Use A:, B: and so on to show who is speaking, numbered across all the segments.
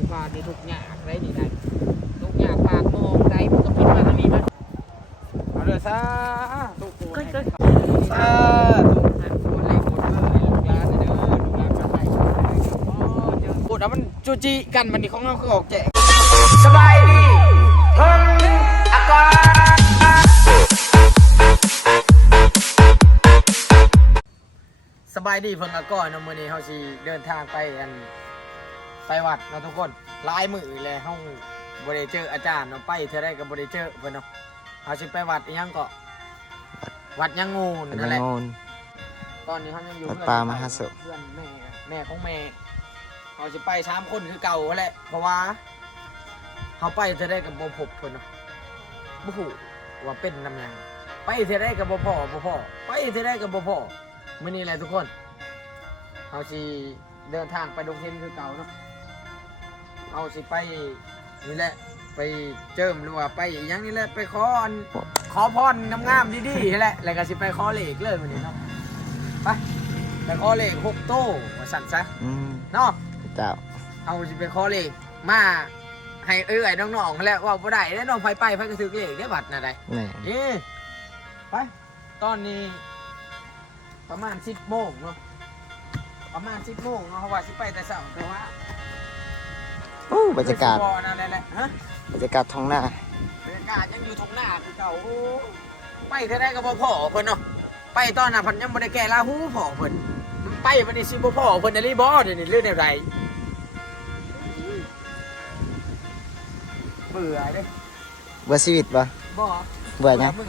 A: มู่บ้านนี่ทุกอย่างได้นี่ได้ทุกอย่างปากมองได้มันก็พิมพ์มาทางนี้มั้ยเอาเลยซะทุกคนก็ซะทุกคนเลยกดเลยลูกหลานเด้อลูกหลานชาวไทยเจอปวดเอามันจูจีกันมันนี่ของเราคือออกแจกสบายดีเพิ่งอากาศสบายดีเพิ่งอาก่อนเนาะมื้อนี้เฮาสิเดินทางไปอัน ไปวัดเนาะทุกคนหลายมื้อแล้วเฮาบ่ได้เจออาจารย์เนาะไปเท่าใดก็บ่ได้เจอเพิ่นเนาะเฮาสิไปวัดอีหยังก็วัดยังงูน
B: เป็น
A: นั่นแหละ
B: โงน
A: ตอนนี้เฮายังอยู่
B: วัด
A: เพื่อน
B: ป่ามหาสุข
A: เพื่อนแม่แม่ของแม่เฮาสิไปสามคนคือเก่าแหละเพราะว่าเฮาไปเท่าใดก็บ่พบเพิ่นเนาะบ่ฮู้ว่าเป็นนำหยังไปเท่าใดก็บ่พอบ่พอไปเท่าใดก็บ่พอมื่อนี้แหละทุกคนเอาสิเดินทางไปดงเทนคือเก่าเนาะ เอาสิไปนี่แหละ ไปเจิมหรือว่าไปอหยังนี่แหละไปขออันขอพรงามๆดีๆนี่แหละแล้วก็สิไปขอเลขเลยมื่อนี้เนาะไปไปขอเลขหกโต้ว่าสั่นซะ
B: อืม
A: เนาะ
B: เจ้า
A: เอาสิไปขอเลขมาให้เอ้ยน้องๆแล้วว่าบ่ได้แล้วน้องไฟไปไฟก็ถือเลขได้บัตรน่ะได้
B: แหน่
A: เอ้ไปตอนนี้ ประมาณสิบโมงเนาะประมาณสิบโมงเนาะเพราะว่าสิไปแต่เช้าแต่ว่า
B: โอ้บรรยากาศ
A: คือสิบ่นั่นแหละแหละฮะ
B: บรรยากาศท้องหน้า
A: บรรยากาศยังอยู่ทงหน้าคือเก่าโอ้ไปเท่าได้ก็บ่พอเพิ่นเนาะไปตอนน่ะเพันยังบ่ได้แก่ลาหูพอเพิ่นมันไปมันนี่สิบ่พอเพิ่นได้รีบ่เดี๋ยวนี้เรื่องแนวใดเบื่อเด้
B: เบื่อชีวิตปะ
A: บ่
B: เบื่อยัง
A: มึง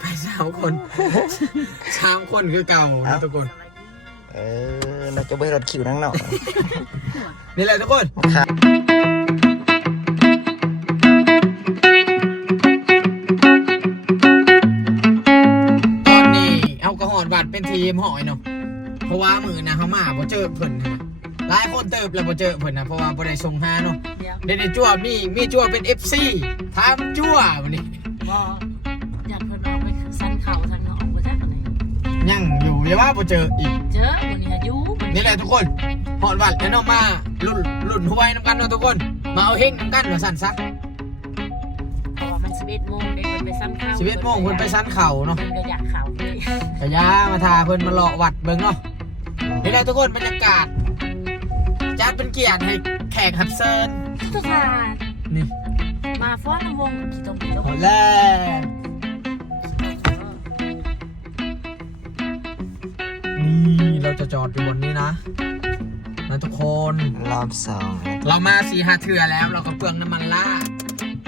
A: ไปสามคนสามคนคือเก่านะทุกคน
B: เออเราจะไปรถคิวนั่งเนาะ
A: นี่แหละทุกคน
B: ครับ
A: ตอนนี้เอากระหอดบัตรเป็นทีมหอยเนาะ เพราะว่ามือนะเขามาบ่เจอเพิ่นนะ หลายคนเติบแล้วบ่เจอเพิ่นนะเพราะว่าบ่ได้ส่งหาเนาะ
C: เดี๋ยว
A: เดี๋ยวนี้จั่วมีมีจั่วเป็น FC ถามจั่ววันนี้
C: บออยากเพิ่นออกไปสันเขาทางนอกบ่จักอันไหน
A: ยังอยู่อย่าว่าบ่เจออีก
C: นนี่
A: แหละทุกคนหอดบัตรแล้วเนาะมาลุ่นลุ่นหวยน้ำกันเนาะทุกคน มาเอาเฮงน้ำกันเนาะสั่นซัก
C: เพราะว่ามัน11โมงเด็กเพิ่นไปสันเขา
A: ชีวิตโมงเพิ่นไปสันเข่าเนาะ
C: เพิ่นก็อยากเขาเลย
A: กะยามาทาเพิ่นมาเลาะวัดเบิ่งเนาะนี่แหละทุกคนบรรยากาศจัดเป็นเกียรติให้แขกรับเชิญ
C: ทุกทาน
A: นี่
C: มาฟ้อนวงกี่ตรงกี่ตรง
A: หมดแล้ว จะจอดอยู่บนนี้นะนะทุกคน
B: รอบสอง
A: เรามาสีหาเถื่อแล้วเราก็เปลืองน้ำมันล่าด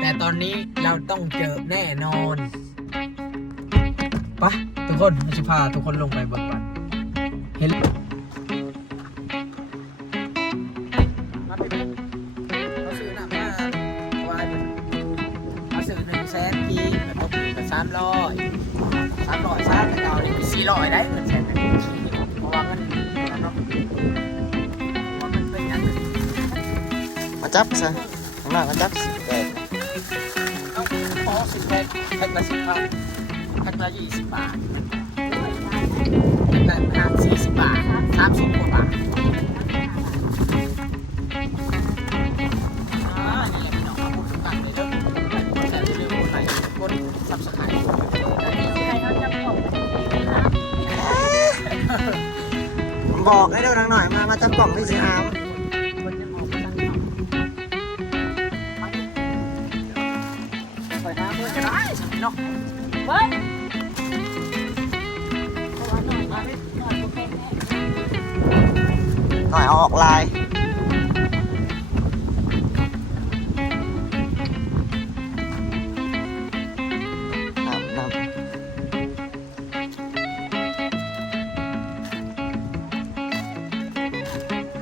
A: แต่ตอนนี้เราต้องเจอแน่นอนไปะทุกคนเราจะพาทุกคนลงไปเบิ่งกันเห็นมาเป็นเราซื้อหนักมากวายเป็นเราซื้อหนึ่งแสนกีแล้วก็เป็นสามร้อยสามร้อยสามแต่เก่านี่สี่ร้อยได้เงินแสน
B: จับซะข้างหน้ามาจับสิบแปด
A: ต้องขอสิบแพ็คแพ็คละสิบพันแพ็คละยี่สิบบาทแพ็คละห้าสี่สิบบาทสามสิบกว่าบาทอ่านี่แหละพี่น้องเอาพูดถึงกันเลยเด้อแต่อย่าลืมกดไลค์กดซับสไรต์
C: ใครเขาจับองครับ
B: บอกให้เร็วหน่อยมา มาจับกล่องที่สีอาม
A: น้อง
C: เบิ้ลเพราะว่าหน่อยหน่อยหน่อยบ่เป็นแน่
B: หน่อยเอาออกลายน้ำน้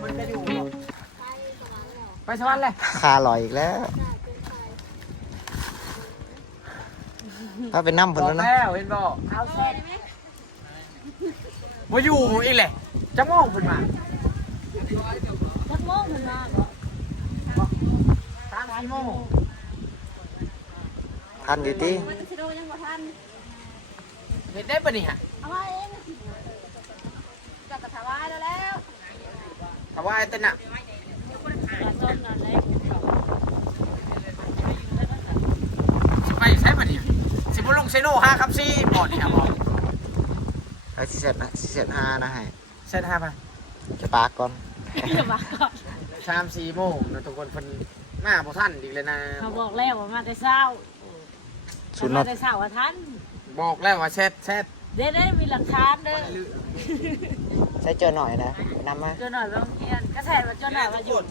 A: มันจะอยู่บ่ไปสวรรค์เลยำ
B: คาลอยอีกแล้ว ถ้าเป็นน้ำผ
A: บ
B: ล
A: อก
B: แล้วนะ
A: แล้วเห็นบ่
C: เอาเส้น
A: มาอยู่อีกแหละจะมองขึ้นมา
C: จักโมงเพิ่นมาบ่
A: สามสี่โมง
B: ทันอยู่ที่
C: มันสิโดยังบ่ทัน
A: เห็นได้ปะเนี่ย
C: เอามาเองจักกะถวายแล้วแล้ว
A: ถ้าว่าไอ้เต้นน่ะ
C: ว่าต้นนอนเล็กเขา
A: สิไปใช้มาดิ สิบุลงเซโน่ห้าครับซี่บอดนี่ครับบอด
B: ไอ้สิเสร็จนะสิเสร็จห้านะให้
A: เซ็ตห้าไป
B: จะปากก่อน
C: อย่ามาก่อน
A: ชามสี่โมงนะทุกคนเพิ่นมาบ่ทันอีกเลยนะ
C: เขาบอกแล้วว่ามาแต่เช้า
B: ศูนย์
C: มา
B: น็อต
C: แต่เช้าว่าทัน
A: บอกแล้วว่าเซ็ตเซ็ต
C: เด้ได้มีหลักฐานเด้อ
B: ใช้เจอหน่อยนะนำมา
C: เจ้าหน่อยไปโรงเรียนก็แทนว่าเจ้าหน่อยมาหยุด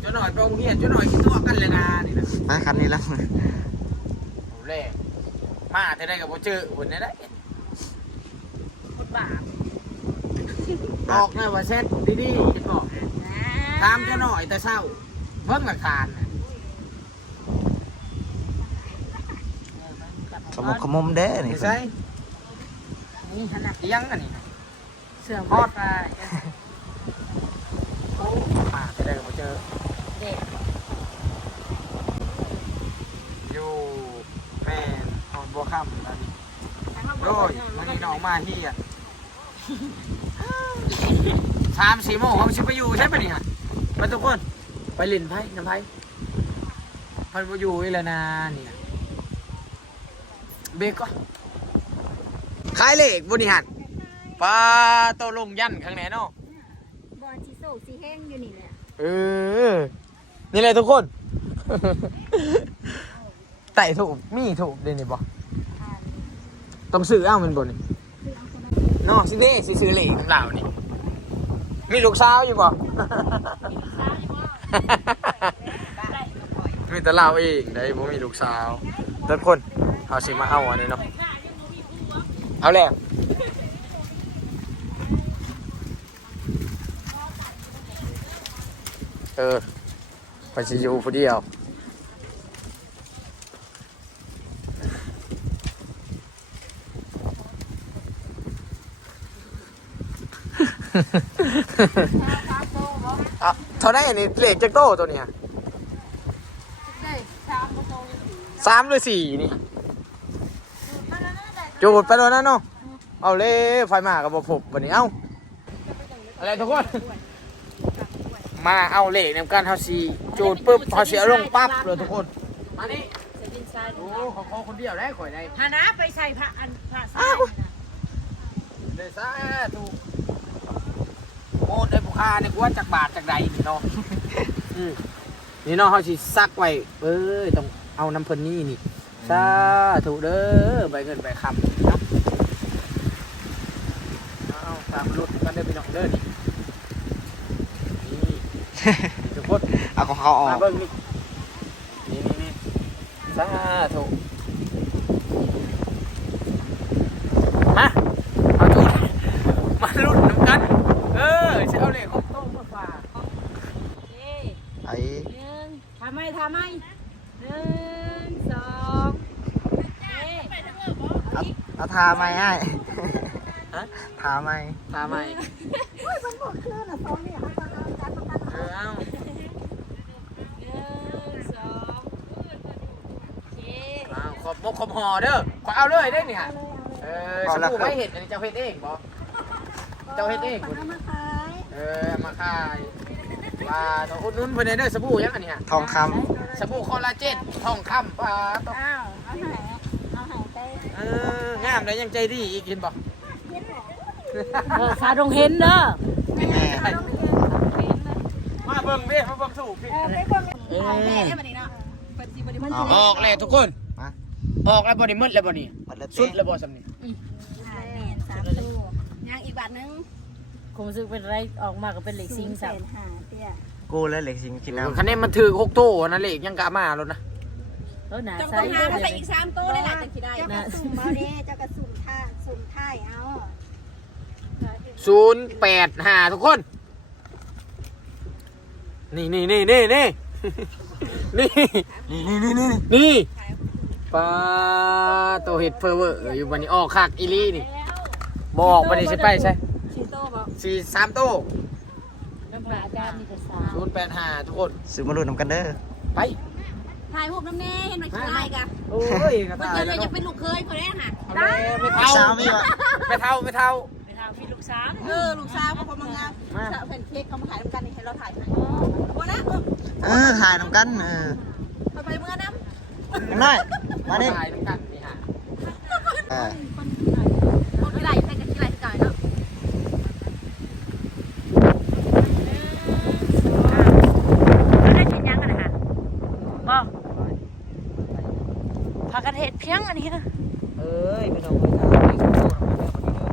A: เจ้าหน่อยไปโรงเรียนเจ้าหน่อยคิดตัวกันเลยนะนี่นะ
B: มาคันนี้ละ
A: โอ้ แรกมาจะได้กับบ่เจอคนนี้ได้
C: คนบาป
A: บอกนะว่าเซ็ตดีๆจะบอกตามเจ้าหน่อยแต่เศร้าเพิ่งหลักฐานน่ะ
B: ขมุกขมุมเด้อนี่
A: นี่ใช่
C: นี่ขนาด
A: เลี้ยงอันนี้นะ
C: เสื่อม
A: ฮอด
C: ไป
A: มาจะได้กับบ่เจอ
C: เด็ก
A: อยู่แม่นหอน บัวค่ำอันนี้โดยมันนี่น้องมาเฮียสามสี่โมงเขาชิไปอยู่ใช่ปะเนี่ยไปทุกคนไปเล่นไพ่น้ำไพ่พันไปอยู่อีแล้วนะนี่นะเบรกก็ขายเหล็กบริหารปลาโตลงยันข้างไหนเนาะ
D: บอลชิโซกสีแห้งอยู่นี่แหละ
A: เออ นี่เลยทุกคน ไต่ถูกมีถูกเดยวนี่บ่ ต้องซื้อเอ้ามันบ่นี่เนาะสิเด้สิซื้อเหล็กน้ำเหล่านี่มีลูกสาวอยู่บ่ มีแต่เราเองได้บ่มีลูกสาวทุกคนเอาสิมาเอาอันนี้เนาะเอาแล้วเออไปสิอยู่ผู้เดียว อะเท่าไหร่อันนี้เหล็กจากโต้ตัวเนี้ยสามหรือสี่นี่จูดไปแล้วนะเนาะเอาเลยไฟมากับบ่พบวันนี้เอ้าอะไรทุกคนมาเอาเหล็กนำกันเฮาสีจูดปุ๊บเฮาสีเอาลงปั๊บเลยทุกคนมานี่
C: ใส่ดินทราย
A: โอ้ขอขอคนเดียวได้ข่อยได้
C: หานะไปใส่ผ้าอันผ้าทรายนะ
A: เลยซะถูกโอ้ได้ผู้ค้าเนี่ยกูว่าจากบาทจากใดนี่เนาะอืมนี่เนาะเฮาสิซักไว้เอ้ยต้องเอาน้ำเพิ่นนี่นี่สาธุเด้อใบเงินใบคำเนาะเอาตามรุดกันเด้อพี่น้องเด้อนี่นี่ทุกคน
B: เอาของเขาออ
A: มากเบิ่งนี่นี่นี่นี่สาธุมาเอาจุดมาลุ้นน้ำกัน เออจะเอาเหล็กของโต้งมาฝาก
C: เอ้ย
B: ไอ้
C: หนึ่ง ทำไมทำไมหนึ่งสองเอ้ย
B: เอาเอาทาไหมไอ้
A: ฮะ
B: ทาไหม
A: ตามใหม่
D: มันบอกคือน่ะสองเนี่ยเอาตอนเอาจานมาตั้ง
A: เออเอา
C: หนึ่งสองโอเค
A: เอาขอบมกขอบหอเด้อขอเอาเลยได้อเนี่ยเออสบู่ไม่เห็ดอันนี้เจ้าเฮ็ดเองบ่เจ้าเฮ็ดเองคุณ
D: เอามาขาย
A: เออมาขาย ว่าต้องอุดหนุนเพิ่นได้เด้อสบู่ยังอันเนี้ย
B: ทองค
A: สบู่คอลลาเจนทองคำปลาต้อง
D: อ้าว เอาไหนเอาไหนไป
A: เอองามเลยยังใจดีอีกกินบ่
C: เออสาดงเห็นเด้อำ
B: นี่แม่
A: มาเบิ่งพี่มาเบิ่งสูบพี่
D: เออไปเบิ่งของแม่ได้บัดนี้เนาะเปิดสิบัดนี้มัน
A: ออกเลยทุกคน
B: มา
A: ออกแล้วบ่นี่มืดแล้วบ่นี่
B: หมดแล้ว
A: สุ
B: เต้
A: ดแล้วบ่สำนี่
D: อ่าแม่นสามตู้ย่างอีกบาทนึง
C: คงรู้สึกเป็นไรออกมาก็เป็นเหล็กซิง
D: แส
C: สับ
D: นหาเตี้ย
B: กูแล้วเหล็กสิงกินน้ำ
A: คันนี้มันถือหกโตนะเลขยังกะมาแล้วนะ
C: เออหนา
D: ต้อง
C: ใส่
D: ต้องหา
C: เด้อ
D: มา
C: เล
D: ใส่
C: ย
D: อีกสามตู้เลยแหละจะคิดได้เจ้ากระสุ่มเอาเด้เจ้ากระสุ่มท่าสุ่มท่ายเอา
A: ศูนย์แปดห้าทุกคน นี่นี่นี่นี่นี่ นี่
B: นี่นี่นี่นี่
A: นี่ปลาโตเห็ดเพอเวอร์อยู่วันนี้ออกคักอีลี่นี่บอกวันนี้ใช่ไปใช่
D: ชิโต้บอก
A: สี่สามโต
C: น้ำปลาอาจารย์มีแต่สาม
A: ศูนย์แปดห้าทุกคน
B: ซื้อมาลุ้นน้ำกันเด้อ
A: ไป
D: ถ่ายรูปน้ำแน่เห็นไหมขี้ไล่กะ
A: โอ้ยกระ
D: มัน
A: ตาย
D: จะ
A: แล้ว
D: จะ
A: เนาะ
D: เป็นลูกเคยคนนี้ค่ะ
A: เอาเลยไม่เท่า
B: สาวมีวะ
A: ไม่เท่าไม่เท่า
C: ไปทำพี่ลูกสาม
D: เออลูกสาวเขาพอมางาม
A: มา
C: แผ่นเค้กเขามาขายน้ำกันนี่ให้เราถ่ายให้วันนะ
B: เออถ่ายนำกันเออ
C: เออไปเมื่อน้ำ
B: น้องน้อยมาดิ
A: ถ่ายด้วยกันนี่ฮะ
B: เออ
C: คนที่ไรใส่กันที่ไรที่ไก่เนาะ
E: แล้วได้กินยังกันนะคะบ่พากันเห็ดเพี ยงอันนี้ค่ะ
A: เอ้ยพี่น้องเอ้ยถ่ายนี่โจทย์มาแล้ววันนี้เด้อ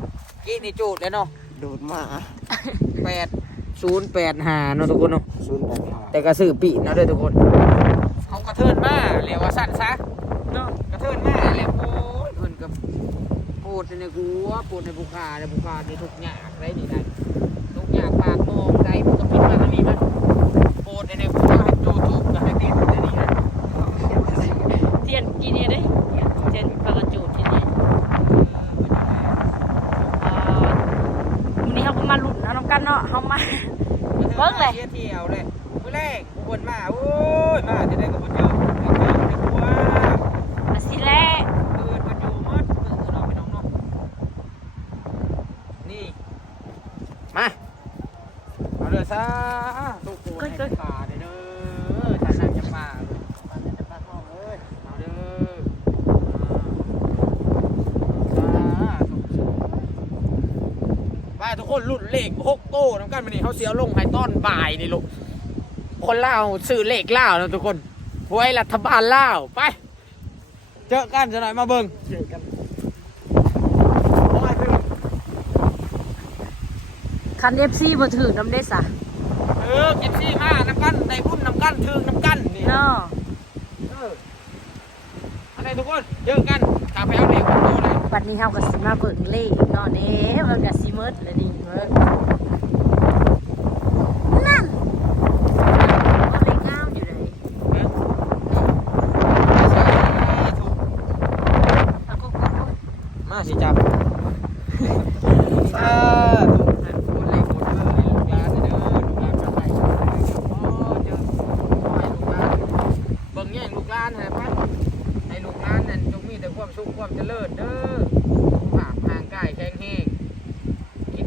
A: กี้นี่โจทย์เลยเนาะ
B: ดูดมา
A: แปดศูนย์แปดห้าเนาะทุกคนเนาะ
B: ศูนย์แปดห้า
A: แต่กระสือปีเนาะเด้อทุกคนเอากระเทินมาเรียกว่าสั้นซะเนาะกระเทินมาแล้วโอ้ยเพิ่นกับโปรดในกูว่าโปรดในบุคาในบุคาในทุกอย่างไรนี่ได้ทุกอย่างปากมองใจมันก็พิดมาทางนี้นะโปรดในกูว่าให้จูทูบกับให้ติดในนี้นะ
E: เทียนกินเนี่ยเด้เทียนปลากระจูดที่นี่เอ่อวันนี้เขาก็มาหลุดเอาน้ำกันเนาะเขามา เบิ่งเลย
A: เที่ยวเลยมื้อแรกกูวนมา โอ้ย มาจะได้กับบ่เจอบ่เจอในกูว่า
E: อาสิแล
A: เกิดมันอยู่หมดเออเราไปน้องเนาะนี่ มาเอาเลยซะตุกกูให้ขาเด้อเด้อท่านนางจะมาท่านนางจะมาพ่อเอ้ยเอาเด้ออ่าไป ทุกคนรุ่นเลขหกโต้น้ำกันมานี่เขาเสียลงให้ต้อนบ่ายนี่ลูกคนเล่าวซื้อเลขเล่าวนะทุกคนหวยรัฐบาลเล่าวไป เจอกันจะหน่อยมาเบิ่งเจอกันโอ้ยเพิ่ง
E: คันเอฟซีบ่ถือน้ำได้สะ
A: เออเก็บซี่มาน้ำกันได้บุญน้ำกันถึงน้ำกันนี่
E: เนาะ
A: เอออะไรทุกคนเจอกันกลับไปเอาเลขของตัวเลย
E: วันนี้เฮาก็สิมาเบิ่งเลขเนาะเด้มันก็สิหมดเลยดิเบิ่ง นั่นมันเลขงามอยู่เลยเอาก็ก็ก็
A: มาสิจับสาธุให้ทุกคนเลขหมดเลยลูกหลานเด้อลูกหลานจะไปจะไปโอ้เจอขอให้ลูกหลานเบิ่งแย่งลูกหลานให้ไปให้ลูกหลานนั่นจงมีแต่ความสุขความเจริญเด้อสุขภาพร่างกายแข็งแรงคิด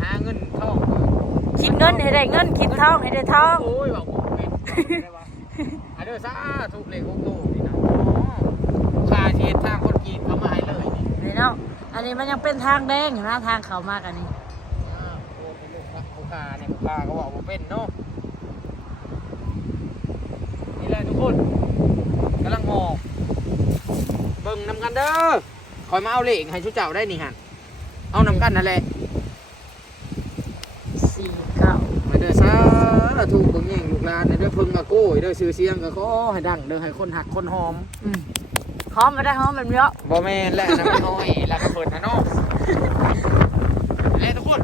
A: หาเงินทอง
E: คิดเงินให้ได้เงิน คิดทองให้ได้ทอง
A: โอ้ยบอกผมเป็นได้ปะอันเดอร์ซ่าทุกเลขหกตู้นี่นะชาเชียทางคนกรีนเขามาให้เลยนี่
E: นี่เนาะอันนี้มันยังเป็นทางแดงอยู่นะทางเขามากอันนี้
A: อ่าโอ้เป็นลูกค้าลูกค้าเนี่ยลูกค้าเขาบอกว่าเป็นเนาะนี่แหละทุกคนกำลังมองเบิ่งนำกันเด้อคอยมาเอาเลขให้ชุดเจ้าได้นี่ฮะเอานำกันนั่นแหละ
E: สี่เก้า
A: มาเด้อซ่า ถูกเบิ่งแย่งลูกหลานเด้อเพิ่งกับโก้ยเด้อชื่อเสียงก็ขอให้ดังเด้อให้คนหักคนหอม
E: หอมไม่ได้หอมแบบนี้หรอก
A: บอแมนและน้ำน้อยแล้วก็เปิดนะเนาะและทุกคน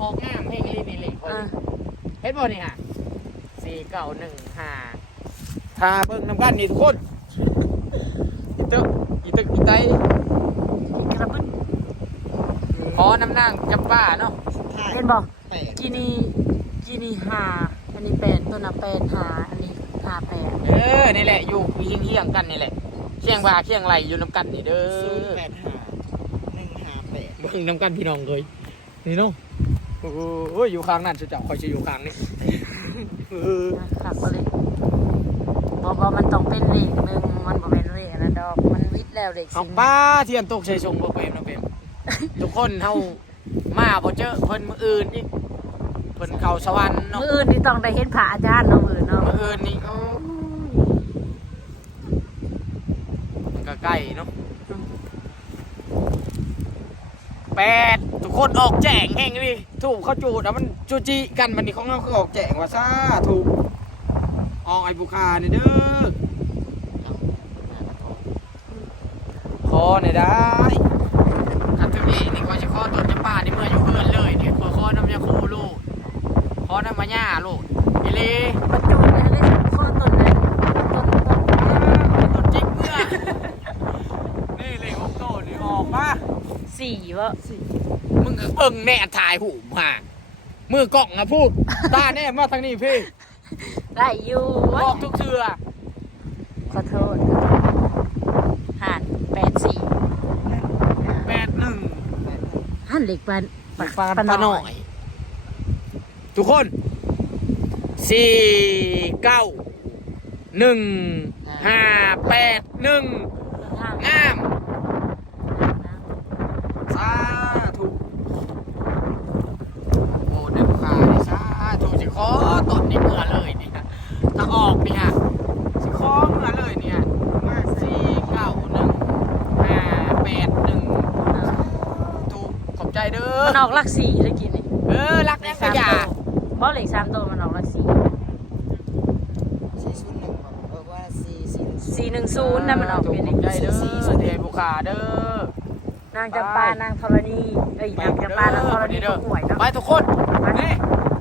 A: ออกงามเพลงนี้นี่เลยเฮ็ดบอนี่ฮะสี่เก้าหนึ่งห้าถ้าเบิ่งน้ำกันนี่ทุกคนอีตึกอีตึกอีไต
E: อีกกระบึ้น
A: ขอน้ำนางจำป้าเนาะ
E: เห็นบอก
B: แปด
E: กีนีกี นีหาอันนี้แปดตัวน่ะแปดหาอันนี้หาแปด
A: เออนี่แหละอยู่เคียงเคียงๆกันนี่แหละเคียงบ่าเคียงไหลอยู่น้ำกันนี่เด้
B: ศูนย์
A: อ
B: แปดห้าหนึ่งห้าแปด
A: เบิ่งน้ำกันพี่น้องเลยนี่เนาะโอ้ยอยู่ข้างนั้นสุดจับคอยจะอยู่ข้างนี้เออ
E: นะครับก็เลยบอกว่ามันต้องเป็นเลขหนึ่งมันบอกเป็นเลขอันนั้นดอกมันวิทย์แล้วเลข
A: เอา
E: สี่
A: ป้าเทียนตกใส่ชงบ่เปรมนะเปรมทุกคนเฮามาบ่เจอเพิ่นมื้ออื่นอีกเพิ่นเข้าสวรรค์เนาะ
E: มืออื่นที่ต้องได้เห็นพระอาจารย์เนาะมืออื่นเนาะ
A: มื้ออื่นนี่โอ้ยมันก็ใกล้เนาะแปดทุกคนออกแจงแห่งดิถูกเขาจูดแล้วมันจูจิกันมันนี่ของเราคือออกแจงว่าซ่าถูกออกไอ้บุคาเนี่ยเด้อขอหน่อยได้ถ้าถึงนี้นี่ก็จะขอต้นจะป่านี่เมื่ออยู่เพื่อนเลยเนี่ยขอขอน้ำยาคูลูกข อน้ำมะย่าลูกอีหลี
E: ประจุเลยได้ข้อต้นเลยต้นต้น
A: ต้นจิกเมื่อนี่เลยโอ้โตนี่ออกมา
E: สี่วะสี่
A: มึงก็เบิ่งแน่ถ่ายหูมามือกล้องอะพูดตาแน่มาทางนี้พี่
E: ได้อยู่
A: บอกทุกเทือ
E: ขอโทษห่านแปดสี่
A: แปดหนึ่ง
E: ห่านเหล็กปัน
A: ปลาปลาหน่อย ทุกคนสี่เก้าหนึ่งห้าแปดหนึ่ง
E: ทาง
A: งามสาธุโอ้เด็กขาดิสาธุสิขอตดนี่เมื่อเลยนี่ฮะถ้าออกนี่ฮะสิขอเมื่อเลยเนี่ยมาสี่เก้าหนึ่งห้าแปดหนึ่งถูกขอบใจเด้อ
E: มันออกหลักสี่ได้กินนี่
A: เออรักแน่ก็อย่า
E: บ่เหล็กสามตัวมันออกหลักสี่
B: สี่ศูนย์หนึ่งบอกเออว่าสี่สี่หนึ่ง
E: สี่หนึ่งศูนย์นั่นมันออก
A: ถูก
E: เป็น
A: ขอบใจเด้อเดียบุขาเด้อ
E: นางจำปานางธรณีเอ้ยนางจำปานางธรณีก็ป่วยเนาะ
A: ไปทุกคนนี่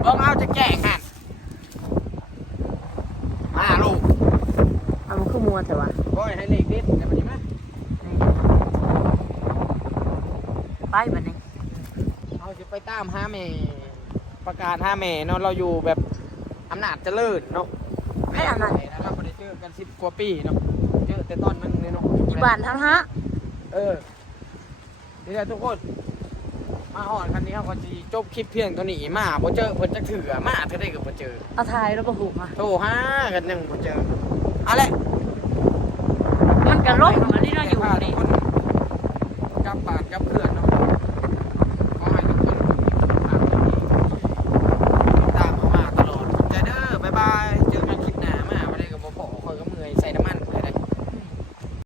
A: เบิ่งเอาจะแก่งหันมาลูก
E: เอามันคือมัวแต่ว่า
A: ก้อยให้เลขเด็ดแต่วันนี้ไหม
E: ไปบัดนี้
A: เอาจะไปตามห้าแม่ ประกาศห้าแม่เนาะเราอยู่แบบอำนาจเจริญเนาะ
E: ให้อำนาจ
A: นะครับไม่ได้เจอกันสิบกว่าปีเนาะเจอแต่ตอนนึงเลยเนาะ
E: อีบ้านทั้งฮะ
A: เออนี่แหละทุกคนมาหอนคันนี้เขาก็จะจบคลิปเพียงเท่านี้มาบ่เจอเพิ่นจะถือมาเท่าได้ก็บ่เจอ
E: เอาถ่ายแล้วบ่หูมา
A: โทรหากันยังบ่เจอเอาแหละ
E: มันก็ล่มอันนี้เราอยู่นี่
A: กลับบ้านกลับเพื่อนเนาะ